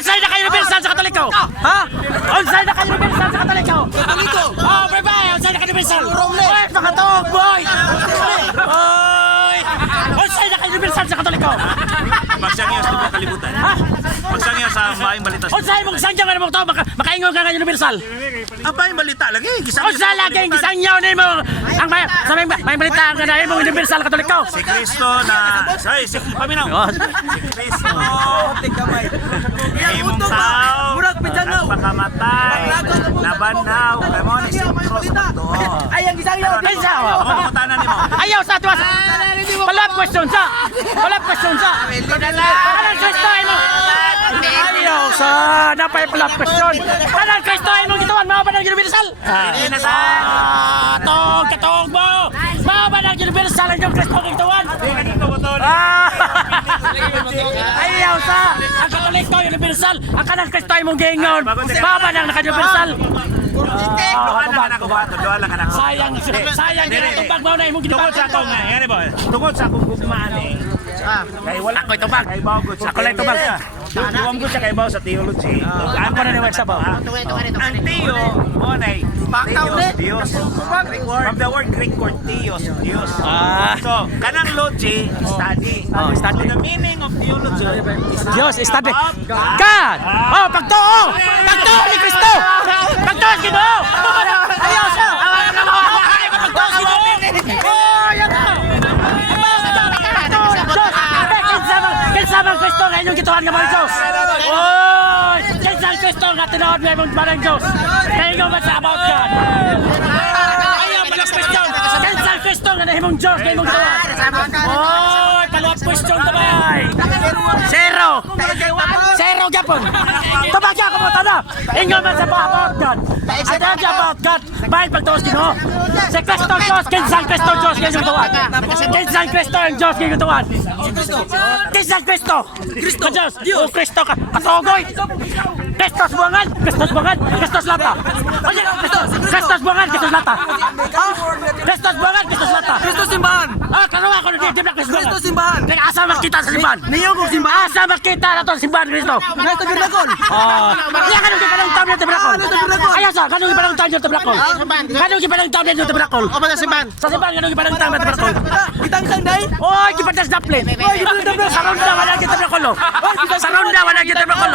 Unsay na kayo universal sa Katoliko? Ha? Unsay na kayo universal sa Katoliko? Katoliko? Oh, bye-bye. Unsay na kayo universal? Oy, nakatog, boy. Oy. Unsay na kayo universal sa Katoliko? Magsangyo sa kalibutan. Ha? Magsangyo sa maing balita. Unsay mong sanjang ano mo to? Makaingon ka nga universal. Ang maing balita lagi. Unsay lagi ang gisangyaw nimo? Ang may balita ang na imong universal Katoliko. Si Kristo na si paminaw. Si Kristo. Imong tao. Pagkamatay. Nabanaw. Kaya mo ni Sintros to. Ay, ang gisangyaw. Kinsa? Pagkutanan nimo. Ayaw sa tuwas. Palap question sa. Palap question sa. Anong Kristo ay mo? Ayaw sa napay palap question. Anong Kristo ay mo gituan? Mao ba ng universal? Hindi na sa. Katog mo. Mao ba ng universal ang yung Kristo gituan? Ah. Ayaw sa. Ang Katoliko universal. Ang kanang Kristo ay mong giingon. Mao ba ng naka-universal? Sayang dili tubag mo na imong Tungkol sa akong ngani ba? Tungkol sa akong gugmaan eh. Kay wala Ako'y tubag. Kay bawgod sa. Ako lang tubag. Iwam ko siya kay baw sa theology. Ako na naman sa baw. Ang theo mo nay Dios. From the word Greek word theos, Dios. So, kanang logi study. Study. So, the meaning of theology is Diyos, study. God! Oh, pagtuo! Pagtuo ni Kristo! Pagtuo si Ginoo! Ayaw siya! Pagtuo si Ginoo! Oh, yan na! Kinsamang Kristo nga inyong gituhan nga mga Diyos! Oh! Kinsamang Kristo nga tinawad nga imong parang Diyos! Kayo ba sa about God? Ayaw pala Kristo! Kinsamang Kristo nga nahimong Diyos nga imong gituhan! Oh! Paluwag question kamay! Zero! Zero gapon! Tabagya ko mo tada! Inyo man sa about God! Adagya about God! Bahay pagtuos Ginoo! Si Kristo Diyos! Kinsang Kristo Diyos nga inyong gituhan! Kinsang Kristo ang Diyos nga inyong gituhan! Kinsang Kristo! Kristo! Diyos! O Kristo ka! Katogoy! Kristos buwangan! Kristos buwangan! Kristos lata! Kristos buwangan! Kristos lata! Kristos buwangan! Kristos lata! Kristo simbahan. Ah, karuwa ko na di na Kristos Kristo simbahan. Asa makita sa simbahan? Niyo kung simbahan. Asa makita na to simbahan Kristo? Ngay tabernakol. Oh, kaya kanong gipanang taon yung tabrakol? Ano tabernakol? Ayaw sa, kanong gipanang taon yung tabrakol? Kanong gipanang taon yung tabrakol? O ba sa simbahan? Sa simbahan, kanong gipanang taon yung tabrakol? Kitang isang day. Oy, gipanang daplin! Oy, gipanang daplin! Sa ronda, wala kita tabrakol! Sa ronda, wala kita tabrakol!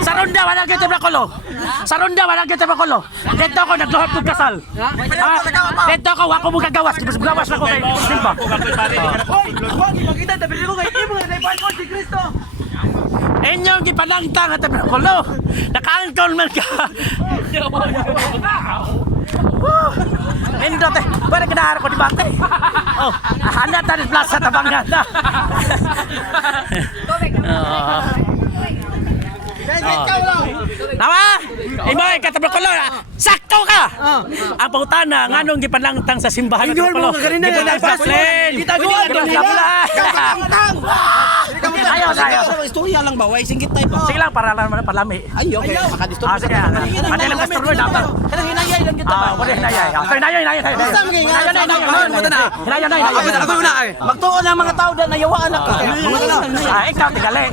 Sa ronda, wala kita tabrakol! Sa ronda, wala kita tabrakol! Dito ako, nagluhap ng kasal! Dito ako, wako mo gagawas! Gawas na ko kay Simba! Wag ipakita tabernakol ko kay imo nga naipalpon si Kristo. Inyong gipanangtang at tabrakol! Nakaangkol man ka! Indot eh, pwede kinahara ko di bate. Oh, handa tayo plaza tabangan na. Tama? Imoy katabrakol sakto ka. Ang pangutana nganong gipanangtang sa simbahan ng tabrakol. Kita ko Ayaw sayo. Istorya lang ba? Way singgit tayo ba? Sige lang para lang palami. Ay, okay. Makadisturbo Ah, sige. Ano lang pastor mo dapat? Kanang hinayay lang kita ba? Ah, wala hinayay. Hinayay. Ako na ay. Magtuon ang mga tao na yawaan ka. Ah, ikaw tigali.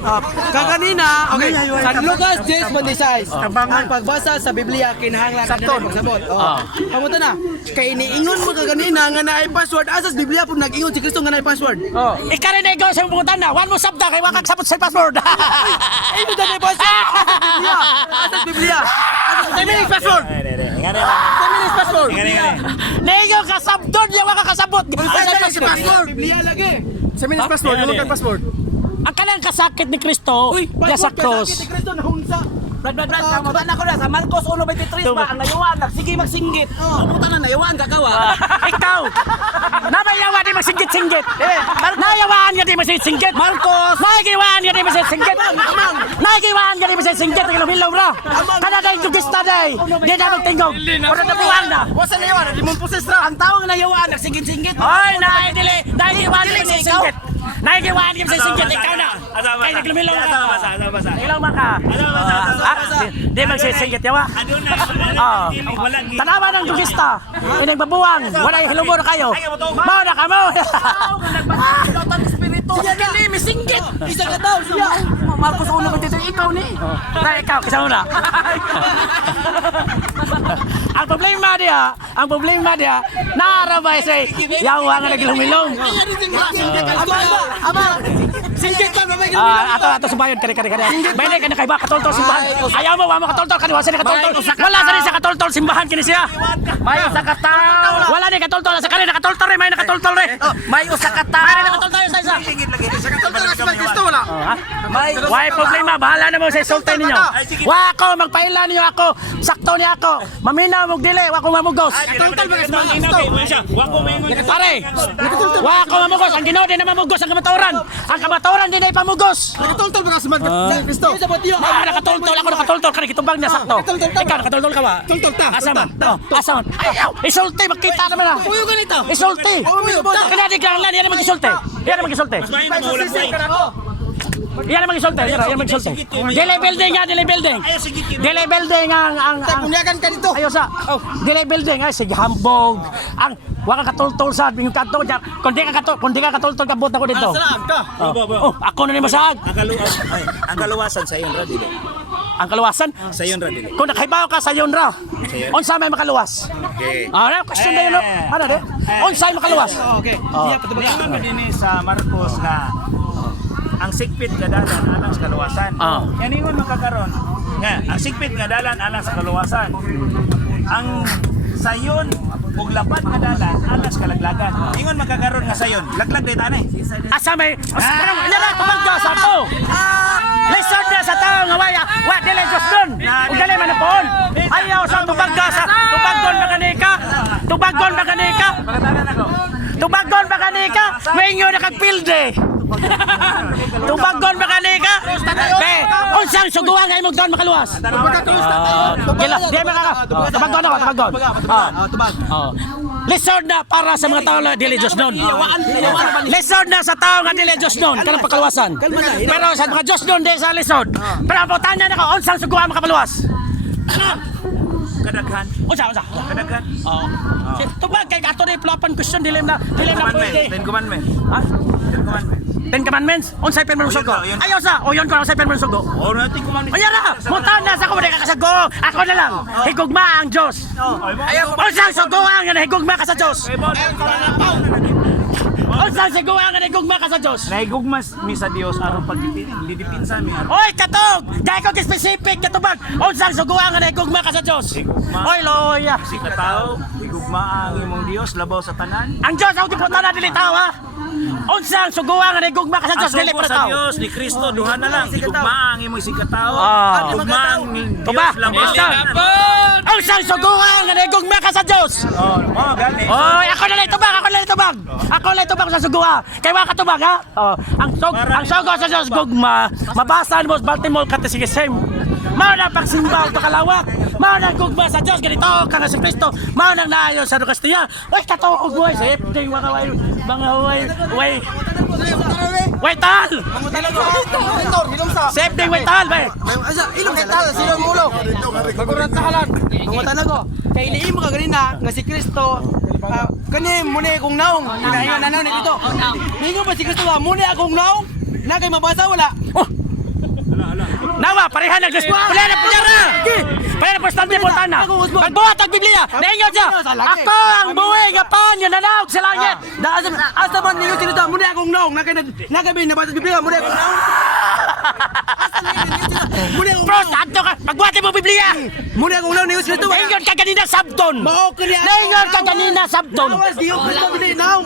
Kaganina, okay. Sa Lucas 10:26, ang pagbasa sa Biblia kinahanglan na pagsabot. Kamusta na? Kay iniingon mo kaganina nga naay password asa sa Biblia pud nag-ingon si Kristo nga naay password. Ikaw rin ikaw sa pungutan na. Wan mo sabda kay wakak sabot sa password. Ay mo dali password. Asa sa Biblia? Asa sa Biblia password? Feminist password. Naigaw ka sabdon niya wakak kasabot. Asa sa password? Biblia lagi. Feminist password, ano kay password? Ang kanang kasakit ni Kristo diya sa cross. Si Kristo nahunsa. Brad, kamutan ako na sa Marcos 1:23 ba ang nayawaan sige magsinggit. Kamutan na nayawaan gagawa. Ikaw. Namayawan di magsinggit-singgit. Nayawaan nga di magsinggit-singgit. Marcos. Nayawaan nga di magsinggit. Nayawaan nga di magsinggit. Hilaw ra. Kada daw yung gista day. Di na magtingog. Pero nabuhan na. Wasa nayawaan, di mo poses ra. Ang tao nga nayawaan nagsinggit-singgit. Oy, nayawaan nga di magsinggit. Nayawaan nga di magsinggit. Ikaw na. Kay naglumilaw na. Ilaw man ka. Di magsisinggit yawa. Tanawa ng dugista. Pinagbabuwang. Wala yung hilumor kayo. Mao na ka mo. Siya na. Misingkit. Isa ka daw, siya. Marcos uno ko dito, ikaw ni. Na ikaw, kasama na. Ang problema dia, narabay sa yawa nga naglumilong. Ama, singgit ka, babay ka. Ato subayon, kari. Bayan ka na kay ba, katoltol simbahan. Ayaw mo, wa mo katoltol, kaniwasan ni katoltol. Wala sa rin sa katoltol simbahan kini siya. May usa ka tawo. Wala ni katoltol, sa kani nakatoltol rin, may nakatoltol rin. May usa ka tawo. May nakatoltol sa isa. Gusto wala. Why problema, bahala na mo sa sultan ninyo. Wa ako, magpaila ninyo ako. Sakto niya ako. Maminaw mong dili, wa ko mamugos. Pare, wa ako mamugos. Ang Ginoo din na mamugos ang kamatuoran. Ang kamatuoran din ay pamugos. Nakatultol ba ka sa Kristo? Isa ba tiyo? Nakatultol ka, kitubang na sakto. Ikaw, nakatultol ka ba? Tultol ta. Asa man? Asa man? Ayaw! Isulti, makita naman na. Puyo ganito. Isulti. Kanadi ka lang, yan ang mag-isulti. Yan ang mag-isulti. Yan ang mag-isulti. Yan ang mag-isulti. Delay building nga, delay building. Delay building ang Punyagan ka dito. Ayaw sa. Delay building ay sige hambog. Ang wala ka katultol sa yung kanto diyan. Kundi ka katultol kabot ako dito. Oh, ako na ni masag. Ang kaluwasan sa iyon ra dili. Ang kaluwasan Sa iyon ra dili. kung nakahibaw ka sa yon ra. Unsa may makaluwas? Okay. Ano question na yun? Ano de? Unsa may makaluwas? Okay. Niya man din sa Marcos nga ang sigpit nga dalan alang sa kaluwasan. Yan ingon makakaron. Nga, ang sigpit nga dalan alang sa kaluwasan. Ang sayon ug lapat nga dalan alang sa kalaglagan. Ingon makakaron nga sayon. Laglag day tani. Asa may parang nila tumagda sa to. Listen na sa tao nga waya. Wa dili Diyos doon. Ug dili man poon. Ayaw sa tubagga sa tubaggon makanika. Tubaggon makanika. Pagkatanan ako. Tubaggon makanika. Maingyo na kagpilde. Tubaggon makanika. Be, unsang suguan nga imong doon makaluwas. Gila, di makaka. Tubaggon ako, tubaggon. Tubag. Listen na para sa mga tao na dili Diyos doon. Listen na sa tao nga dili Diyos doon, kanang pagkaluwasan. Pero sa mga Diyos doon, di sa lisod. Pero ang putanya na ka, unsang suguan makaluwas. Kadaghan. Unsa? Kadaghan. Tubag kay ato na flopan question dili na pwede. Ten commandment. Ha? Ten commandment. Ten Commandments? Unsay pinman sugo? Ayaw sa, o yun ko unsay pinman sugo. Oh, natin commandment. Ayan na! Mutan na sa ko ka kasago! Ako na lang! Higugma ang Diyos! Unsang suguan nga higugma ka sa Diyos! Unsang suguan nga higugma ka sa Diyos! Naigugmas mi sa Dios aron pagdidipinsa mi aron. Oy, katog! Dahil ko specific katubag! Unsang suguan nga higugma ka sa Diyos! Oy, loya! Si katao, igugma ang imong Dios labaw sa tanan. Ang Diyos ang tiputan na dili tao ha! Unsang suguan nga higugma ka sa Diyos dili Asugo para sa tao! Dios ni Kristo duha na lang. Igugma ang imong si katao. Igugma ang Tuba! Dios labaw sa tanan. Unsang suguan nga higugma ka sa Diyos! Oh, gani. Oy, ako na lang tubag! Ako na tubag sa sugua! Kaya mga katubag ha? Ang sugo sa Diyos gugma, mabasa mo sa Baltimore Catechism. Mao na pagsimba ug pakalawak. Mao na gugma sa Diyos ganito ka nga si Kristo. Mao nang naayon sa Eucharistia. Oy, katuog mo sa everything mga way tal! Safety way tal ba? Ilong kay tal, sino ang ulo? Magurat na halan. Mangutan ako. Kay iliim mo ka ganina nga si Kristo. Kani muna akong naong. Hinahingan na naong dito. Ningo ba si Kristo ba? Muna akong naong? Na kay mabasa wala. Nawa, pareha na Diyos. Wala na punyara! Pareha na postante Montana. Magbuhat ang Biblia. Naingon siya. Ako ang buhay nga pan yung nanawag sa langit. Asa man ninyo sinita? Muna akong naong. Na kay nabasa sa Biblia. Muna akong naong. Muna akong Bro, santo ka. Magbuhat mo Biblia. Muna akong naong ninyo sinita. Naingon ka ganina sabton. Naingon ka ganina sabton. Awas diyo Kristo dili naong.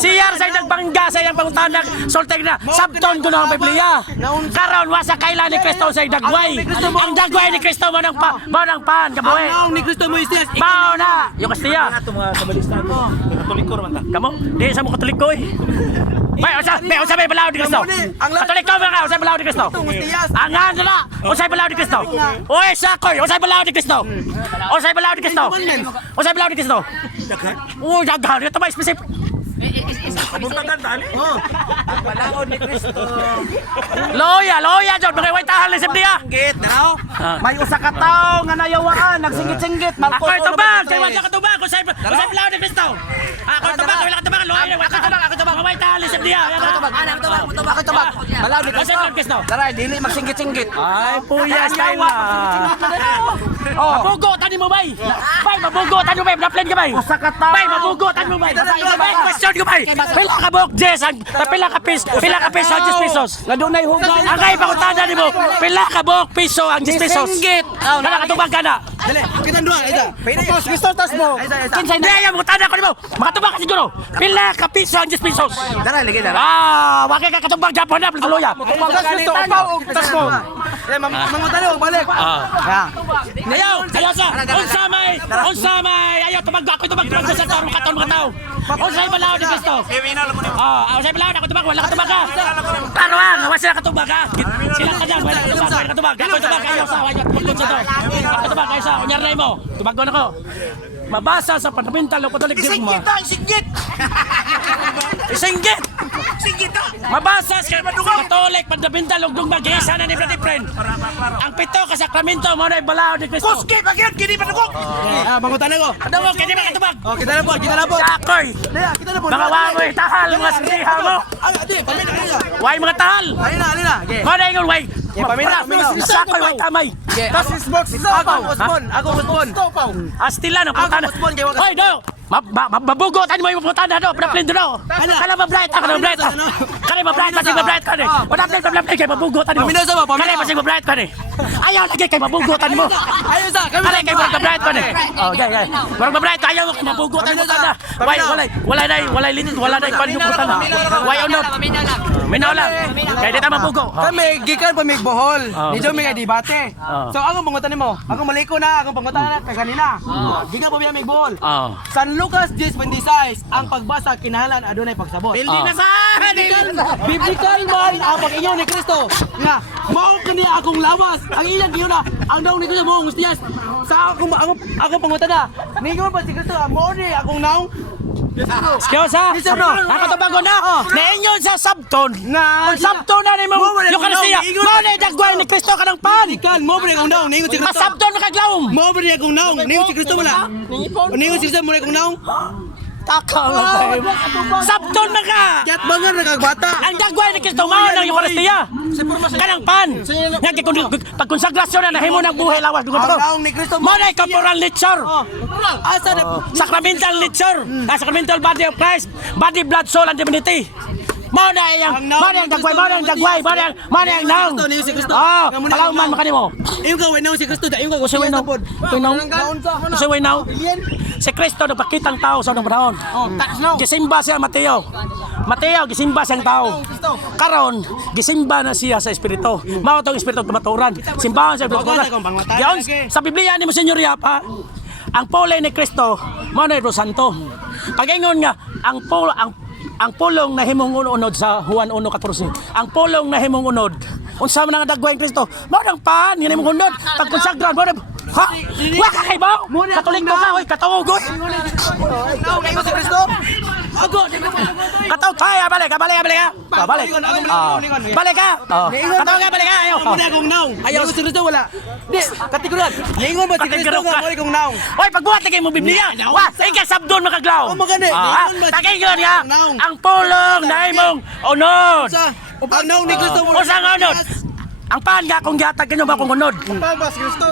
Siyar sa nagbangga sa iyang pangutanag. Solteg na. Sabton ko na ang Biblia. Karon wasa kailan ni Kristo sa dagway. Ang dagway ni Kristo mo ng pan. Kabuhi. Ang naong ni Kristo Moises. Mao na. Yung Kastiya. Ito mga kabalista ko. Katoliko man ta. Kamo? Di sa mo katoliko eh. Usay may balaod ni Kristo. Katoliko mga usay balaod ni Kristo. Ang ano na, usay balaod ni Kristo. Oy, sakoy, usay balaod ni Kristo. Usay balaod ni Kristo. Usay balaod ni Kristo. Oh, daghan. Ito ba specific? Kabuntagan tani. Palaod ni Kristo. Loya, John. Mga waitahan lang siya. Git, no? May usa ka tawo nga nayawaan, nagsinggit-singgit. Ako ito ba? Kaya Tubag sa katubag ko sa Bilao ni Cristo. Ako tubag, wala katubag, loy. Ako tubag. Mamay tali sa diya. Ako tubag. Balaw ni Cristo. Tara, dili magsinggit-singgit. Ay, puya style na. Mabugotan mo bay. Bay, mabugotan mo bay. Na-plan ka bay. Bay, mabugotan mo bay. Bay, question ko bay. Pila ka buok, Jess. Pila ka piso, 10 pesos. Ladunay hugaw. Ang kay pangutada nimo, pila ka buok piso ang 10 pesos. Kana katubag ka na. Dali, kita dua isa. Tapos Cristo tas mo. Kinsay na yan, pangutada ko nimo. Makatubag ka siguro. Pila ka piso ang 10 pesos. Dara lagi dara. Wakay ka katubag Japon na, Luya. Cristo upaw tas mo. Mangutalo balik. Ayaw sa. Unsa may. Ayaw tubag ako tubag sa tarong katon mga tao. Unsay balaw ni Cristo. Unsay balaw ako tubag, wala ka tubag ka. Paruan, wala sila katubag ka. Sila ka dyan, wala katubag. Ako tubag kayo sa wala tubag sa to. Ako tubag kayo sa unyarnay mo. Tubagon ako. Mabasa sa fundamental ng Catholic Dogma. Isinggit! Mabasa sa Catholic fundamental ng Dogma. Gisa na ni Brother Friend. Ang pito ka sakramento mo na ibalaw ni Cristo. Kuski, bakit? Kini pa nagok! Mangutan ako. Ano mo, kaya di ba katubag? Kita na po. Sakoy! Kita na po. Mga wangoy, tahal, mga sindiha mo. Adi, pamina. Way mga tahal. Alina. Mga ingon, way. Paminaw. Sakoy, way tamay. Tas sports. Ako Usbon. Astila na putana. Ako Usbon kay wala. Hoy, do. Mabugotan mo yung putana do. Pinaplin do. Kana mabright ka, kana mabright. Kana mabright ka ni. Pinaplin kay mabugotan mo. Paminaw sa ba? Kana masig mabright ka ni. Ayaw lagi kay mabugotan mo. Ayaw sa. Kana kay mabright ka ni. Oh, yeah. Marang mabright ka ayaw mabugotan mo putana. Wala kon yung putana. Way unod. Minaw lang. Kaya di ta mabugo. Kami gikan pa mig bohol. Ni jo mig debate. So ako pangutan nimo. Ako maliko na, ako pangutan na kay kanina. Gikan pa mig bohol. San Lucas 10:26 ang pagbasa kinahanglan adunay pagsabot. Pildi na sa Biblical man ang pag-ingon ni Kristo. Nga, mao kini akong lawas. Ang ilang giyon na ang daw ni Kristo mo ngustiyas. Sa ako pangutan na. Ningon pa si Kristo, mo ni akong naong Excuse ha? Ako tabago na. Naingon sa Sabton. na Sabton na ni mo. Yung kanasiya. Mo na dagway ni Kristo ka ng pan. Biblical mo bre akong naong ningon si Kristo. Masabton na kaglawom. Mo bre akong naong ningon si Kristo wala. Ningon si Kristo mo akong naong. Takaw na tayo. Sabton na ka. Yat bangan na kagbata. Ang dagway ni Kristo mao nang Eucharistia. Kanang pan. Nga pagkonsagrasyon na nahimo ng buhay lawas dugo Ang ko. naong ni Kristo Mo na corporal nature. asa na Sacramental nature. Sacramental body of Christ. Body, blood, soul, and divinity. Mo na yang dagway, mo na yang nang. Kalauman makanimo. Yung ka winaw si Kristo da yung ka Kasi winaw. Kasi winaw. Alien. Si Kristo nagpakitang tao sa unang panahon. Gisimba siya Mateo, gisimba siyang tao. Karon, gisimba na siya sa Espiritu. Mao tong Espiritu tumaturan. Simbahan sa Espiritu. Diyon, sa Biblia ni mo Senyor Yapa, ang pulay ni Kristo, mao na Santo. Pag-ingon nga, ang pulong na himong unod sa Juan 1:14. Ang pulong na himong unod. Unsa man ang dagway ni Kristo? Mao nang pan, himong unod. Pagkonsagran mo ha? Wa ka kay ba? Katoliko ka, oy, katugoy. Naong ningon si Kristo. Ako, kataw tayo, balik ka. Balik ka. Balik ka. Kataw ka, balik ka. Ayaw. Mo na akong naong. Ayaw si Kristo wala. Di, katiguran. Ningon ba si Kristo nga mo akong naong. Oy, pagbuhat tigay mo Biblia. Wa, ika sabdon makaglaw. Magani. Tagay yun nga. Ang pulong na imong unod. Ang naong ni Kristo mo. Usa nga unod. Ang pan nga akong gihatag kanyo ba akong unod.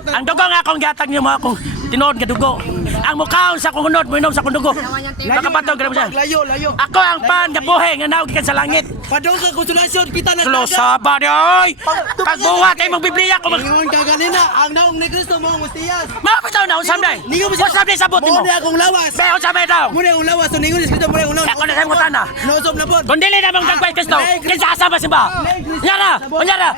Ang dugo nga akong gihatag niyo mo akong tinuod nga dugo. Ang mukhaon sa akong unod, mo inom sa akong dugo. Nakapatog ka siya. Layo. Ako ang pan nga buhay nga naog gikan sa langit. Padong sa konsolasyon kita na. Klosa ba di oy? Pagbuhat kay mong Biblia ko. Ningon ka ganina, ang naong ni Kristo mo ngustiyas. Mapitaw na unsam day. Unsam day sabot mo. Mo na akong lawas. Be unsam day daw. Mo na akong lawas, so ningon ni Kristo mo na akong naong. Ako na sa imong tana. Nosob na po. Kung dili na mong dagway Kristo, kinsa sa ba simba? Unyara.